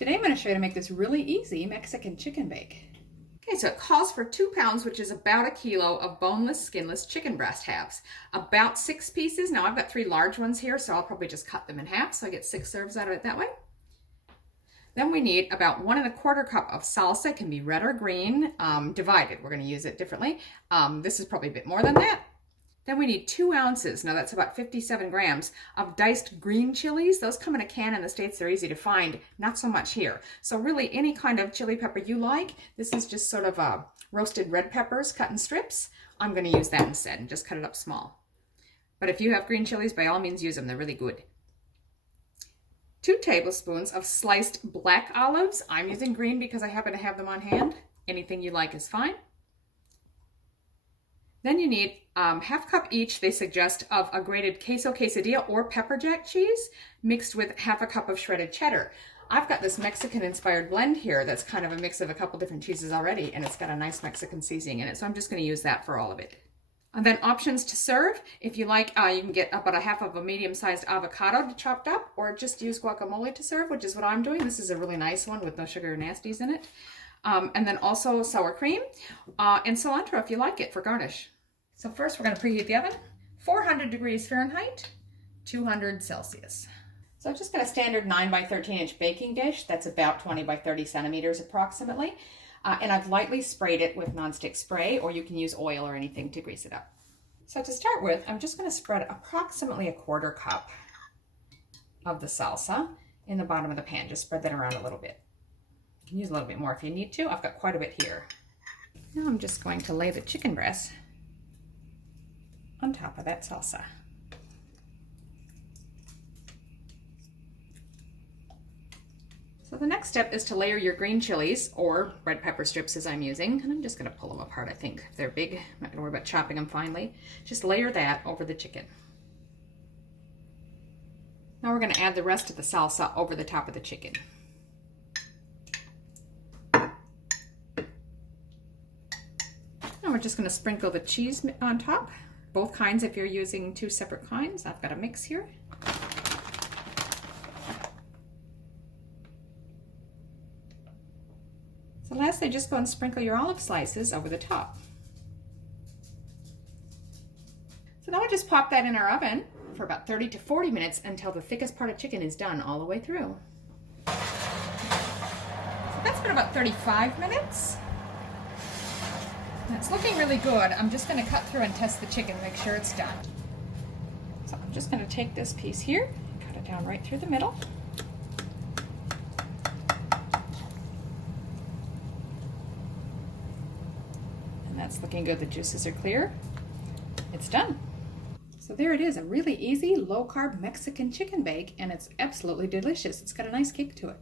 Today I'm going to show you how to make this really easy Mexican chicken bake. Okay, so it calls for 2 pounds, which is about a kilo of boneless, skinless chicken breast halves. About 6 pieces. Now I've got 3 large ones here, so I'll probably just cut them in half so I get 6 serves out of it that way. Then we need about 1 1/4 cup of salsa. It can be red or green, divided. We're going to use it differently. This is probably a bit more than that. Then we need 2 ounces, now that's about 57 grams, of diced green chilies. Those come in a can in the States. They're easy to find, not so much here. So really any kind of chili pepper you like. This is just sort of roasted red peppers cut in strips. I'm going to use that instead and just cut it up small. But if you have green chilies, by all means use them. They're really good. 2 tablespoons of sliced black olives. I'm using green because I happen to have them on hand. Anything you like is fine. Then you need 1/2 cup each, they suggest, of a grated queso, quesadilla, or pepper jack cheese mixed with 1/2 cup of shredded cheddar. I've got this Mexican-inspired blend here that's kind of a mix of a couple different cheeses already, and it's got a nice Mexican seasoning in it, so I'm just going to use that for all of it. And then options to serve. If you like, you can get about 1/2 of a medium-sized avocado chopped up, or just use guacamole to serve, which is what I'm doing. This is a really nice one with no sugar or nasties in it. And then also sour cream and cilantro if you like it for garnish. So first we're going to preheat the oven, 400 degrees Fahrenheit, 200 Celsius. So I'm just got a standard 9 by 13 inch baking dish. That's about 20 by 30 centimeters approximately. And I've lightly sprayed it with nonstick spray, or you can use oil or anything to grease it up. So to start with, I'm just going to spread approximately 1/4 cup of the salsa in the bottom of the pan. Just spread that around a little bit. You can use a little bit more if you need to. I've got quite a bit here. Now I'm just going to lay the chicken breast on top of that salsa. So the next step is to layer your green chilies, or red pepper strips as I'm using, and I'm just going to pull them apart. I think if they're big, I'm not going to worry about chopping them finely. Just layer that over the chicken. Now we're going to add the rest of the salsa over the top of the chicken. Now we're just going to sprinkle the cheese on top. Both kinds if you're using 2 separate kinds. I've got a mix here. So lastly, just go and sprinkle your olive slices over the top. So now I just pop that in our oven for about 30 to 40 minutes until the thickest part of chicken is done all the way through. So that's been about 35 minutes. It's looking really good. I'm just going to cut through and test the chicken, make sure it's done. So I'm just going to take this piece here, cut it down right through the middle. And that's looking good. The juices are clear. It's done. So there it is, a really easy low-carb Mexican chicken bake, and it's absolutely delicious. It's got a nice kick to it.